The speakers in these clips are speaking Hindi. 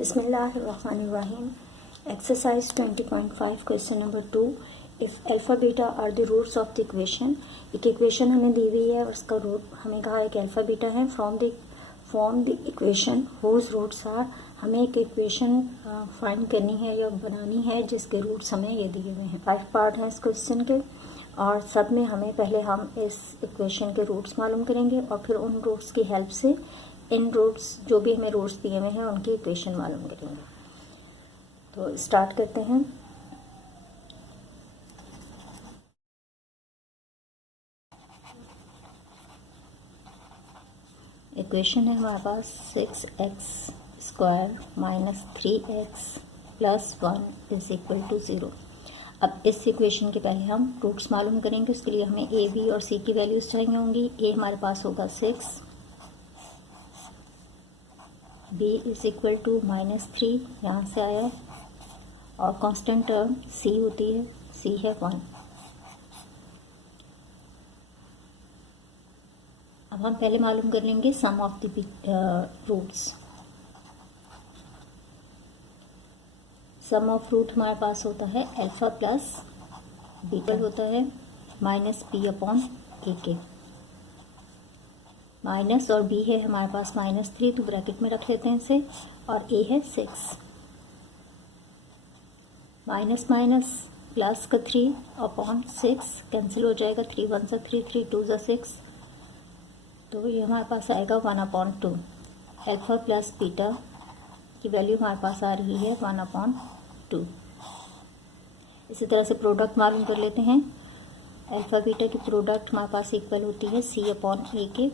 Bismillahirrahmanirrahim. Exercise 20.5 question number 2. If alpha beta are the roots of the equation. एक इक्वेशन हमें दी हुई है और उसका रूट हमें कहा है कि अल्फा बीटा है. From the equation whose roots are. हमें एक इक्वेशन फाइंड करनी है या बनानी है जिसके रूट्स हमें ये दिए हुए हैं. 5 पार्ट हैं इस क्वेश्चन के और सब में हमें पहले हम इस इक्वेशन के रूट्स मालूम करेंगे और फिर उन रूट्स की हेल्प से इन रूट्स जो भी हमें रूट्स दिए हुए हैं उनकी इक्वेशन मालूम करेंगे. तो स्टार्ट करते हैं. इक्वेशन है हमारे पास 6x² minus 3x plus 1 is equal to 0. अब इस इक्वेशन के पहले हम रूट्स मालूम करेंगे. उसके लिए हमें a, b और c की वैल्यूज चाहिए होंगी. a हमारे पास होगा 6, b इज इक्वल टू -3 यहाँ से आया है और कांस्टेंट टर्म c होती है, c है 1. अब हम पहले मालूम कर लेंगे sum of the roots. Sum of root हमारे पास होता है अल्फा प्लस बीटा होता है -p/a. माइनस और b है हमारे पास -3 तो ब्रैकेट में रख लेते हैं इसे और a है 6. माइनस माइनस प्लस का 3/6 कैंसिल हो जाएगा. 3 1 सा 3, 3 2 सा 6 तो ये हमारे पास आएगा 1/2. अल्फा प्लस बीटा की वैल्यू हमारे पास आ रही है 1/2. इसी तरह से प्रोडक्ट मालूम कर लेते हैं. अल्फा बीटा की प्रोडक्ट हमारे पास इक्वल होती है c/a के.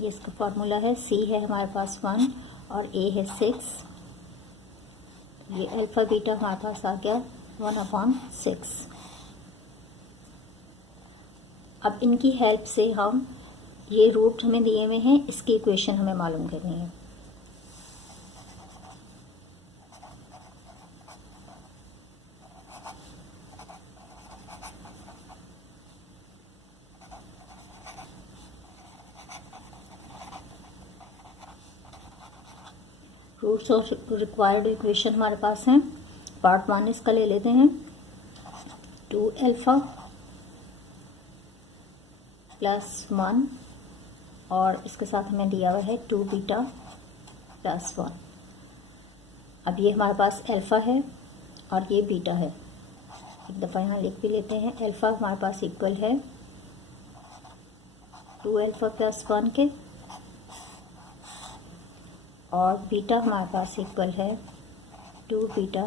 ये इसका फार्मूला है. c है हमारे पास 1 और a है 6. ये अल्फा बीटा हमारे पास आ गया 1/6. अब इनकी हेल्प से हम ये रूट हमें दिए हुए हैं इसकी इक्वेशन हमें मालूम करनी है. रूट्स ऑफ रिक्वायर्ड इक्वेशन हमारे पास हैं. पार्ट 1 इसका ले लेते हैं. 2 अल्फा प्लस 1 और इसके साथ हमें दिया हुआ है 2 बीटा प्लस 1. अब ये हमारे पास अल्फा है और ये बीटा है. एक दफ़ा यहाँ लिख भी लेते हैं. अल्फा हमारे पास इक्वल है 2 अल्फा प्लस 1 के और बीटा हमारे पास इक्वल है 2 बीटा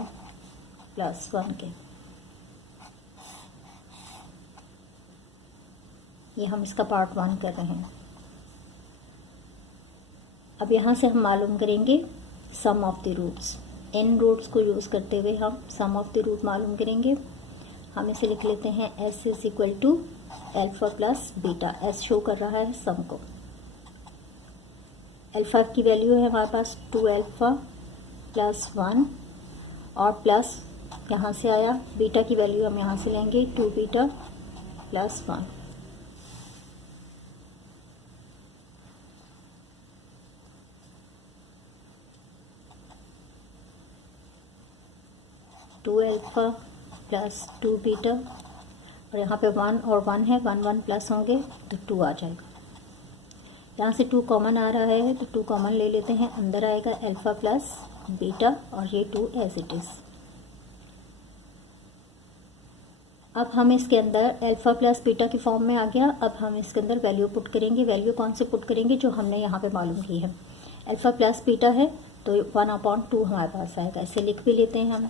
प्लस 1 के. ये हम इसका पार्ट 1 कर रहे हैं. अब यहाँ से हम मालूम करेंगे सम ऑफ द रूट्स. इन रूट्स को यूज़ करते हुए हम सम ऑफ द रूट मालूम करेंगे. हम इसे लिख लेते हैं s is equal to alpha plus beta. s show कर रहा है सम को. अल्फा की वैल्यू है हमारे पास 2 अल्फा प्लस 1 और प्लस यहाँ से आया. बीटा की वैल्यू हम यहाँ से लेंगे 2 beta plus 1. Two alpha plus 2 beta और यहाँ पे 1 और 1 है. 1 1 प्लस होंगे तो 2 आ जाएगा. यहाँ से 2 कॉमन आ रहा है तो 2 कॉमन ले लेते हैं. अंदर आएगा अल्फा प्लस बीटा और ये 2 एज इट इज़. अब हम इसके अंदर अल्फा प्लस बीटा की फॉर्म में आ गया. अब हम इसके अंदर वैल्यू पुट करेंगे. वैल्यू कौन से पुट करेंगे जो हमने यहाँ पे मालूम की है. अल्फा प्लस बीटा है तो 1/2 हमारे पास आएगा. इसे लिख भी लेते हैं हम.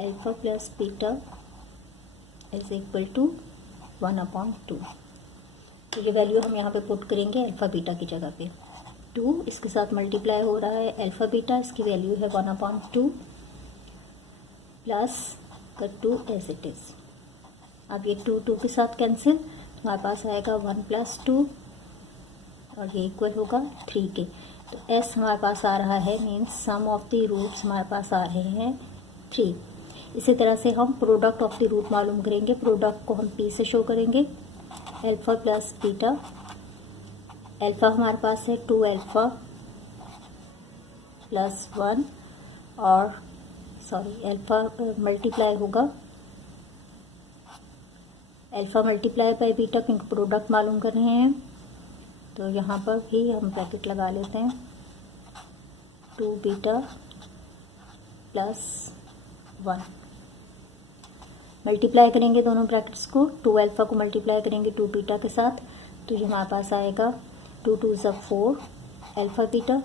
Alpha plus beta is equal to 1/2. तो ये वैल्यू हम यहाँ पे पुट करेंगे अल्फा बीटा की जगह पे. 2 इसके साथ मल्टीप्लाई हो रहा है अल्फा बीटा. इसकी वैल्यू है 1/2 प्लस का 2 एज इट इज़. अब ये 2 2 के साथ कैंसिल. हमारे पास आएगा 1 प्लस 2 और ये इक्वल होगा 3 के. तो s हमारे पास आ रहा है means sum of the roots हमारे पास आ रहे हैं 3. इसी तरह से हम प्रोडक्ट ऑफ द रूट मालूम करेंगे. प्रोडक्ट को हम p से शो करेंगे. अल्फ़ा प्लस बीटा, अल्फ़ा हमारे पास है 2 अल्फ़ा प्लस 1 और अल्फ़ा मल्टीप्लाई होगा अल्फ़ा मल्टीप्लाई बाय बीटा, क्योंकि प्रोडक्ट मालूम कर रहे हैं तो यहाँ पर भी हम ब्रैकेट लगा लेते हैं 2 बीटा प्लस 1। मल्टीप्लाई करेंगे दोनों ब्रैकेट्स को, 2 अल्फ़ा को मल्टीप्लाई करेंगे 2 बीटा के साथ तो ये हमारे पास आएगा 2 2 ज़ा 4 अल्फ़ा बीटा।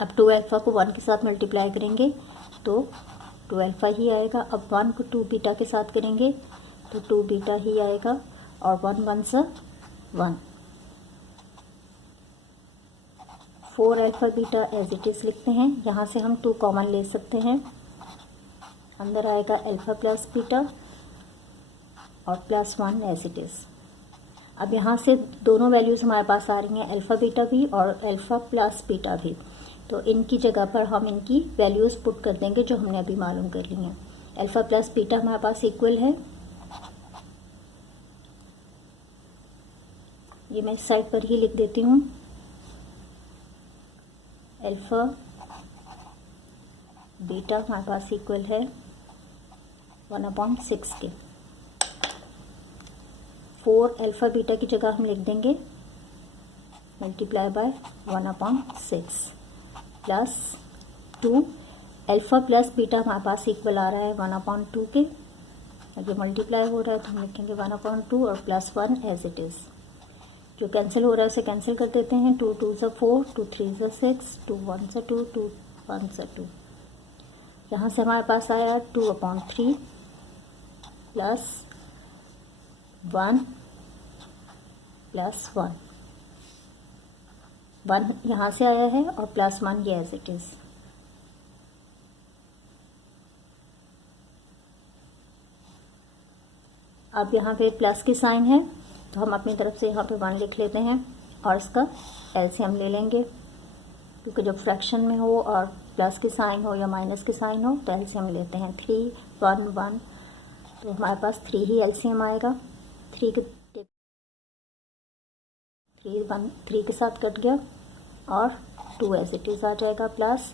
अब 2 अल्फ़ा को 1 के साथ मल्टीप्लाई करेंगे तो 2 अल्फ़ा ही आएगा। अब 1 को 2 बीटा के साथ करेंगे तो 2 बीटा ही आएगा और 1 1 ज़ा 1। 4 alpha beta as it is लिखते हैं, यहाँ से हम 2 कॉमन ले सकते हैं, अंदर आएगा अल्फ़ा प्लस बीटा और प्लस 1 एज इट इज़। अब यहाँ से दोनों वैल्यूज़ हमारे पास आ रही हैं, अल्फ़ा बीटा भी और अल्फ़ा प्लस बीटा भी, तो इनकी जगह पर हम इनकी वैल्यूज़ पुट कर देंगे जो हमने अभी मालूम कर ली हैं। अल्फ़ा प्लस बीटा हमारे पास इक्वल है, ये मैं इस साइड पर ही लिख देती हूँ, अल्फ़ा बीटा हमारे पास इक्वल है 1/6 के। 4 अल्फ़ा बीटा की जगह हम लिख देंगे multiply by 1/6 plus 2 alpha plus beta हमारे पास इक्वल आ रहा है 1/2 के। अगर मल्टीप्लाई हो रहा है तो हम लिखेंगे 1/2 और प्लस 1 एज इट इज़। जो कैंसिल हो रहा है उसे कैंसिल कर देते हैं, 2 2 ज़ा 4, 2 3 ज़ा 6, 2 1 ज़ा 2, 2 1 ज़ा 2। यहाँ से हमारे पास आया 2/3 प्लस 1 प्लस 1 यहाँ से आया है और प्लस 1 ये एज इट इज़। अब यहाँ पे प्लस की साइन है तो हम अपनी तरफ से यहाँ पे 1 लिख लेते हैं और इसका एलसीएम ले लेंगे, क्योंकि जब फ्रैक्शन में हो और प्लस की साइन हो या माइनस की साइन हो तो एलसीएम लेते हैं। 3 1 1 तो हमारे पास 3 ही एलसीएम आएगा। 3 के साथ कट गया और 2 एज इट इज़ आ जाएगा, प्लस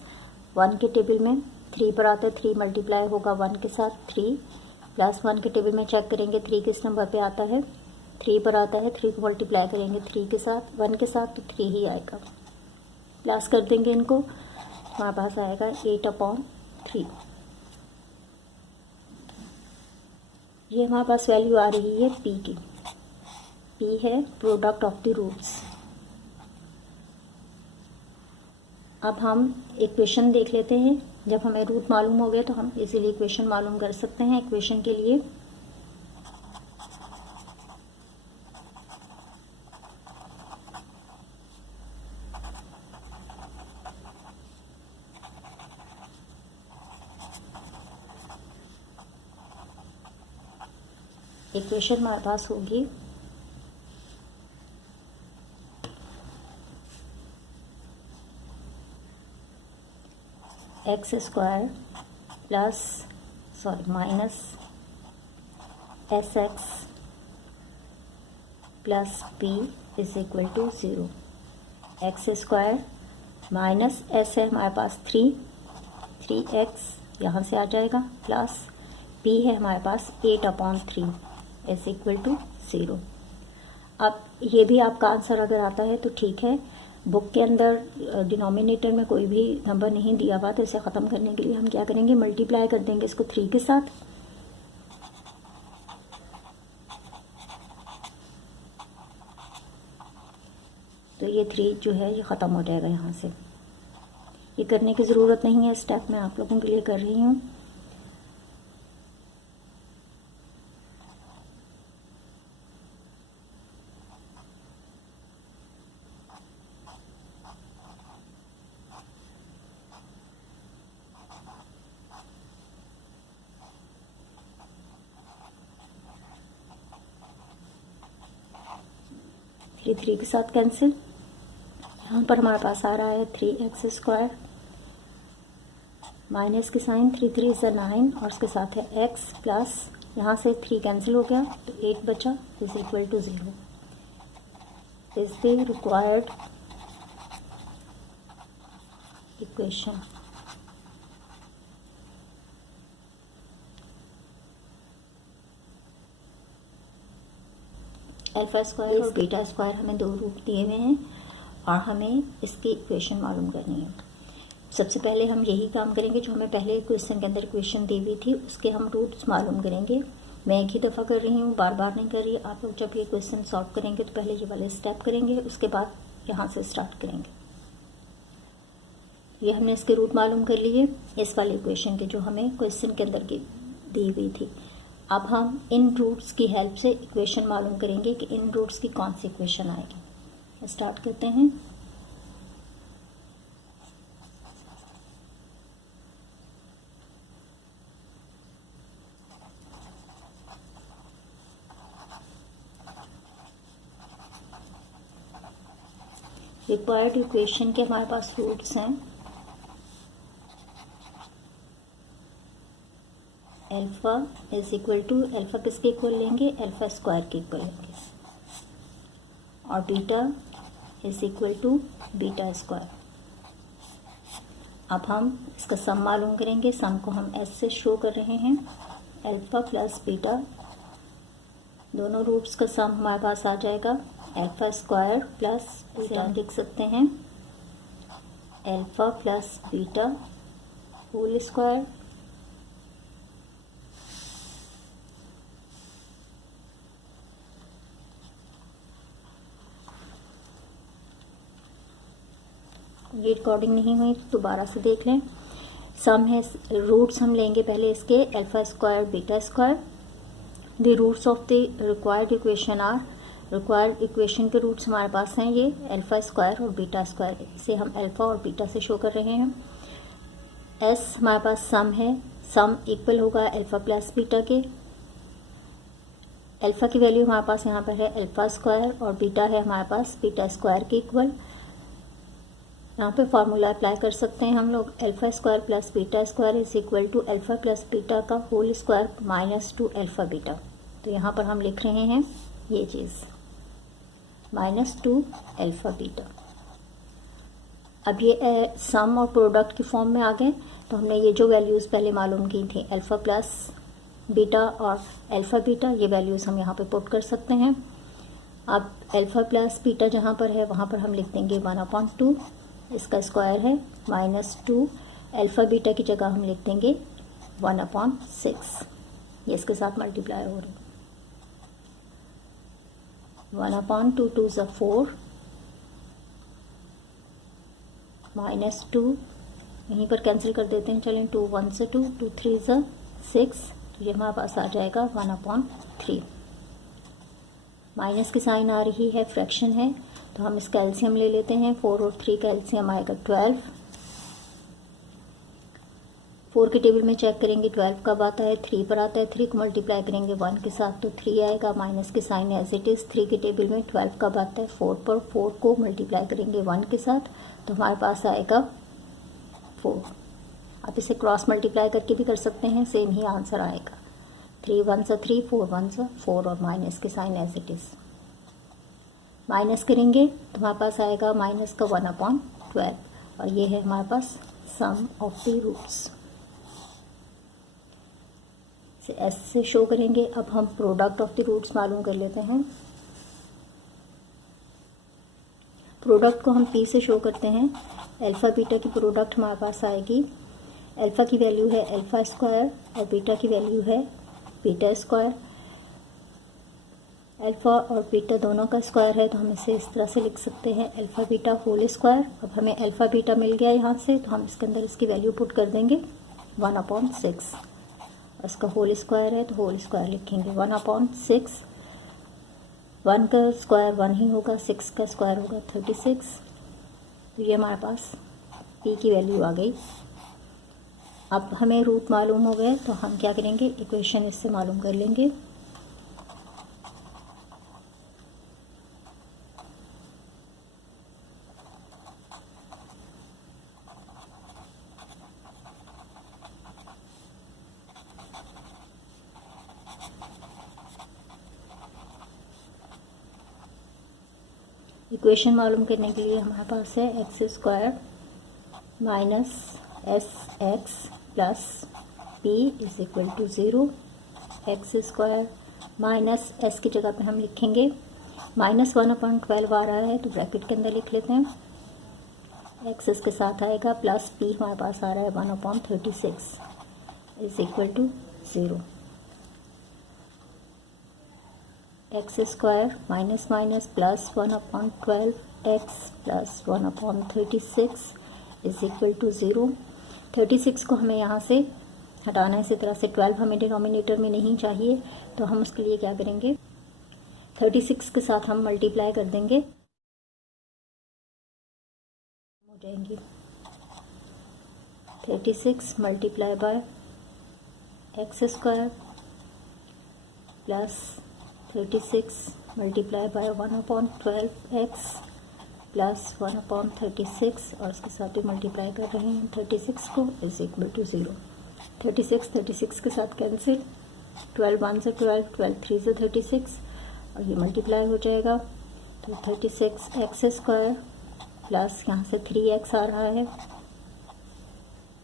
1 के टेबल में 3 पर आता है, 3 मल्टीप्लाई होगा 1 के साथ 3, प्लस 1 के टेबल में चेक करेंगे 3 किस नंबर पे आता है, 3 पर आता है, 3 को मल्टीप्लाई करेंगे 3 के साथ 1 के साथ तो 3 ही आएगा, प्लस कर देंगे इनको, हमारे पास आएगा 8/3। ये हमारे पास वैल्यू आ रही है p की। p है प्रोडक्ट ऑफ द रूट्स। अब हम इक्वेशन देख लेते हैं। जब हमें रूट मालूम हो गया तो हम इजीली इक्वेशन मालूम कर सकते हैं। इक्वेशन के लिए इक्वेशन हमारे पास होगी x square plus minus sx plus p is equal to 0। X square minus s है हमारे पास 3x यहाँ से आ जाएगा, प्लस p है हमारे पास 8/3 इज इक्वल टू 0। अब ये भी आपका आंसर अगर आता है तो ठीक है। बुक के अंदर डिनोमिनेटर में कोई भी नंबर नहीं दिया हुआ तो इसे ख़त्म करने के लिए हम क्या करेंगे, मल्टीप्लाई कर देंगे इसको 3 के साथ। तो ये 3 जो है ये ख़त्म हो जाएगा यहाँ से। ये करने की ज़रूरत नहीं है, स्टेप मैं आप लोगों के लिए कर रही हूँ। ये 3 के साथ कैंसिल, यहाँ पर हमारे पास आ रहा है 3x स्क्वायर माइनस के साइन 3 3 9 और उसके साथ है x प्लस यहाँ से 3 कैंसिल हो गया तो 8 बचा is equal to 0 is the required equation. Alpha square और बीटा स्क्वायर हमें 2 रूट दिए हुए हैं और हमें इसकी इक्वेशन मालूम करनी है। सबसे पहले हम यही काम करेंगे जो हमें पहले क्वेश्चन के अंदर इक्वेशन दी हुई थी, उसके हम रूट्स मालूम करेंगे। मैं एक ही दफ़ा कर रही हूँ, बार बार नहीं कर रही। आप लोग जब ये क्वेश्चन सॉल्व करेंगे तो पहले ये वाले स्टेप करेंगे, उसके बाद यहाँ से स्टार्ट करेंगे। ये हमने इसके रूट मालूम कर लिए इस वाले इक्वेशन के जो हमें क्वेश्चन के अंदर की दी हुई थी। अब हम इन रूट्स की हेल्प से इक्वेशन मालूम करेंगे कि इन रूट्स की कौन सी इक्वेशन आएगी। स्टार्ट करते हैं। रिक्वायर्ड इक्वेशन के हमारे पास रूट्स हैं alpha is equal to, alpha किसके इक्वल लेंगे, अल्फा स्क्वायर के इक्वल लेंगे, और beta is equal to beta square. अब हम इसका सम मालूम करेंगे। सम को हम एस से शो कर रहे हैं, अल्फा प्लस बीटा, दोनों रूट्स का सम हमारे पास आ जाएगा अल्फा स्क्वायर प्लस बीटा। हम लिख सकते हैं alpha plus beta whole square ये रिकॉर्डिंग नहीं हुई तो दोबारा से देख लें। सम है, रूट्स हम लेंगे पहले इसके alpha square beta square. The roots of the required equation are, required equation के रूट्स हमारे पास हैं ये अल्फा स्क्वायर और बीटा स्क्वायर। इसे हम अल्फा और बीटा से शो कर रहे हैं। एस हमारे पास सम है, सम इक्वल होगा अल्फा प्लस बीटा के। अल्फा की वैल्यू हमारे पास यहाँ पर है अल्फा स्क्वायर और बीटा है हमारे पास बीटा स्क्वायर के इक्वल। यहाँ पे फार्मूला अप्लाई कर सकते हैं हम लोग, alpha square plus beta square is equal to alpha plus beta का whole square minus 2 alpha beta. तो यहाँ पर हम लिख रहे हैं ये चीज़ माइनस 2 अल्फा बीटा। अब ये सम और प्रोडक्ट की फॉर्म में आ गए। तो हमने ये जो वैल्यूज़ पहले मालूम की थी अल्फा प्लस बीटा और अल्फा बीटा, ये वैल्यूज़ हम यहाँ पे पुट कर सकते हैं। अब अल्फा प्लस बीटा जहाँ पर है वहाँ पर हम लिख देंगे 1/2, इसका स्क्वायर है माइनस 2, अल्फा बीटा की जगह हम लिख देंगे 1/6। ये इसके साथ मल्टीप्लाई हो रही है, 1/2 2 ज़ा 4 माइनस 2, यहीं पर कैंसिल कर देते हैं। चलें 2 1 से 2 2 3 ज़ा 6, तो ये हमारे पास आ जाएगा 1/3। माइनस की साइन आ रही है, फ्रैक्शन है, तो हम इसका एलसीएम ले लेते हैं। 4 और 3 का एलसीएम आएगा 12। 4 के टेबल में चेक करेंगे 12 कब आता है, 3 पर आता है। 3 को मल्टीप्लाई करेंगे 1 के साथ तो 3 आएगा। माइनस की साइन एज इट इज़। 3 के टेबल में 12 कब आता है, 4 पर। 4 को मल्टीप्लाई करेंगे 1 के साथ तो हमारे पास आएगा 4। आप इसे क्रॉस मल्टीप्लाई करके भी कर सकते हैं, सेम ही आंसर आएगा। 3 1 सा 3, 4 1 सा 4 और माइनस की sign as it is. Minus करेंगे तो हमारे पास आएगा माइनस का 1/12 और ये है हमारे पास सम ऑफ द रूट्स। एस से शो करेंगे। अब हम प्रोडक्ट ऑफ द रूट्स मालूम कर लेते हैं। प्रोडक्ट को हम पी से शो करते हैं। अल्फा बीटा की प्रोडक्ट हमारे पास आएगी, अल्फा की वैल्यू है अल्फा स्क्वायर और बीटा की वैल्यू है बीटा स्क्वायर। अल्फा और बीटा दोनों का स्क्वायर है तो हम इसे इस तरह से लिख सकते हैं अल्फा बीटा होल स्क्वायर। अब हमें अल्फा बीटा मिल गया यहाँ से, तो हम इसके अंदर इसकी वैल्यू पुट कर देंगे 1/6। इसका होल स्क्वायर है तो होल स्क्वायर लिखेंगे 1/6। 1 का स्क्वायर 1 ही होगा, 6 का स्क्वायर होगा 36। तो ये हमारे पास पी की वैल्यू आ गई। अब हमें रूट मालूम हो गए तो हम क्या करेंगे, इक्वेशन इससे मालूम कर लेंगे। इक्वेशन मालूम करने के लिए हमारे पास है x square minus s x plus p is equal to 0। X square minus s की जगह पे हम लिखेंगे -1/12 आ रहा है तो ब्रैकेट के अंदर लिख लेते हैं। एक्स इसके साथ आएगा प्लस पी हमारे पास आ रहा है 1/36 is equal to 0। X square minus minus plus 1/12 x plus 1/36 is equal to 0। 36 को हमें यहाँ से हटाना है, इसी तरह से 12 हमें डिनोमिनेटर में नहीं चाहिए, तो हम उसके लिए क्या करेंगे, 36 के साथ हम मल्टीप्लाई कर देंगे, हो जाएंगी 36 multiply by x square plus 36 multiply by 1/12 x plus 1/36 और उसके साथ भी मल्टीप्लाई कर रहे हैं 36 को इज इक्वल टू 0। 36 के साथ कैंसिल, 12 1 से 12, 12 3 से 36 और ये मल्टीप्लाई हो जाएगा, तो 36 एक्स स्क्वायर प्लस यहाँ से 3x आ रहा है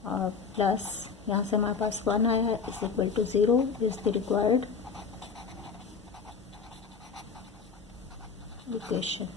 और प्लस यहाँ से हमारे पास 1 आया है is equal to 0 is the required equation.